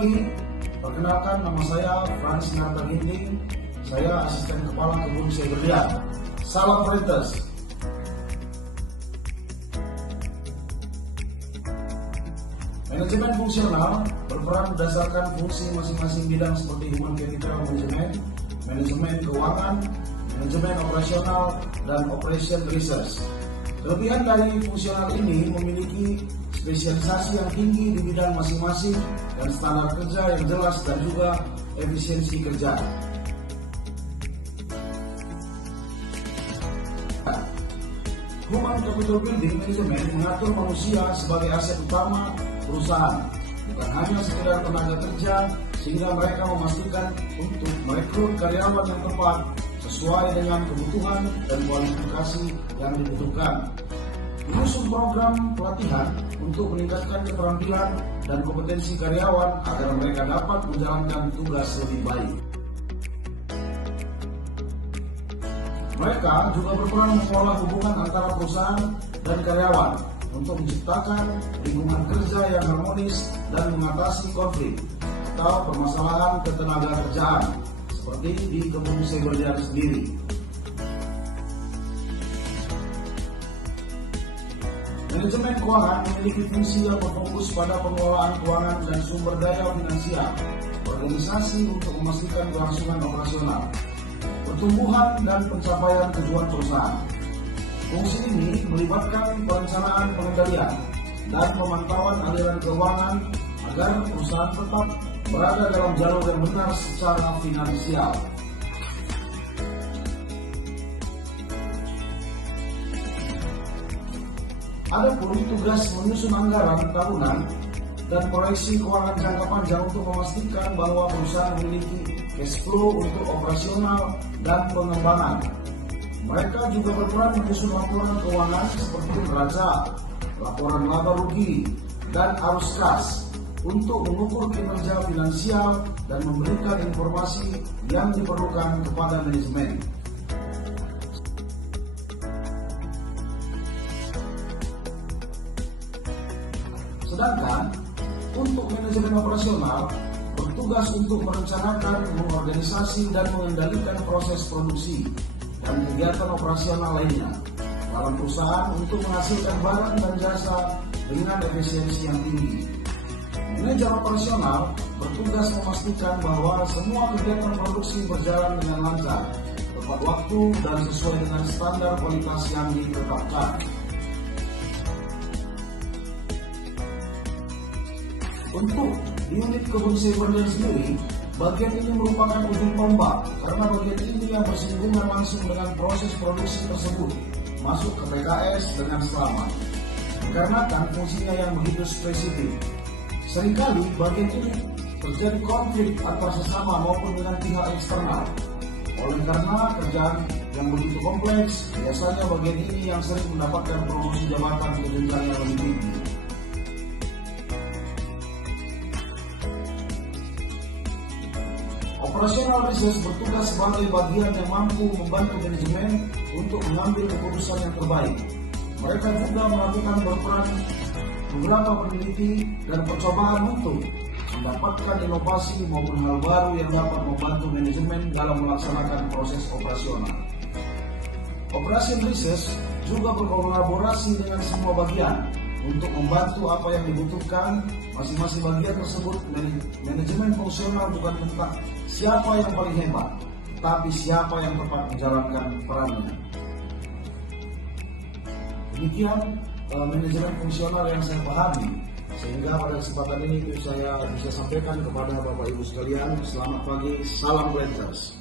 pagi, perkenalkan nama saya Frans Narta Ginting. Saya asisten kepala kebun Seberlian. Salam Perintis. Manajemen fungsional berperan berdasarkan fungsi masing-masing bidang seperti human capital management, manajemen keuangan, manajemen operasional, dan operation research. Kelebihan dari fungsional ini memiliki spesialisasi yang tinggi di bidang masing-masing dan standar kerja yang jelas dan juga efisiensi kerja. Human Capital Building Management mengatur manusia sebagai aset utama perusahaan, bukan hanya sekedar tenaga kerja, sehingga mereka memastikan untuk merekrut karyawan yang tepat sesuai dengan kebutuhan dan kualifikasi yang dibutuhkan. Menyusun program pelatihan untuk meningkatkan keterampilan dan kompetensi karyawan agar mereka dapat menjalankan tugas lebih baik. Mereka juga berperan mengelola hubungan antara perusahaan dan karyawan untuk menciptakan lingkungan kerja yang harmonis dan mengatasi konflik atau permasalahan ketenagakerjaan seperti di kebun Seberlian sendiri. Manajemen keuangan memiliki fungsi yang berfokus pada pengelolaan keuangan dan sumber daya finansial organisasi untuk memastikan kelangsungan operasional, pertumbuhan dan pencapaian tujuan perusahaan. Fungsi ini melibatkan perencanaan pengendalian dan pemantauan aliran keuangan agar perusahaan tetap berada dalam jalur yang benar secara finansial. Adapun tugas menyusun anggaran tahunan dan proyeksi keuangan jangka panjang untuk memastikan bahwa perusahaan memiliki cash flow untuk operasional dan pengembangan. Mereka juga berperan menyusun laporan keuangan seperti neraca, laporan laba rugi, dan arus kas untuk mengukur kinerja finansial dan memberikan informasi yang diperlukan kepada manajemen. Sedangkan untuk manajemen operasional bertugas untuk merencanakan, mengorganisasi, dan mengendalikan proses produksi dan kegiatan operasional lainnya dalam perusahaan untuk menghasilkan barang dan jasa dengan efisiensi yang tinggi. Manajer operasional bertugas memastikan bahwa semua kegiatan produksi berjalan dengan lancar, tepat waktu, dan sesuai dengan standar kualitas yang ditetapkan. Untuk unit kebun Seberlian sendiri, bagian ini merupakan ujung tombak karena bagian ini yang bersinggungan langsung dengan proses produksi tersebut masuk ke PKS dengan selamat. Dikarenakan fungsinya yang begitu spesifik, seringkali bagian ini terjadi konflik antara sesama maupun dengan pihak eksternal. Oleh karena kerjaan yang begitu kompleks, biasanya bagian ini yang sering mendapatkan promosi jabatan ke jenjang yang lebih tinggi. Operational Research bertugas sebagai bagian yang mampu membantu manajemen untuk mengambil keputusan yang terbaik. Mereka juga melakukan berperan beberapa peneliti dan percobaan untuk mendapatkan inovasi maupun hal baru yang dapat membantu manajemen dalam melaksanakan proses operasional. Operation Research juga berkolaborasi dengan semua bagian untuk membantu apa yang dibutuhkan masing-masing bagian tersebut. Manajemen fungsional bukan tentang siapa yang paling hebat, tapi siapa yang tepat menjalankan perannya. Demikian manajemen fungsional yang saya pahami, sehingga pada kesempatan ini saya bisa sampaikan kepada Bapak Ibu sekalian. Selamat pagi, salam Rangers.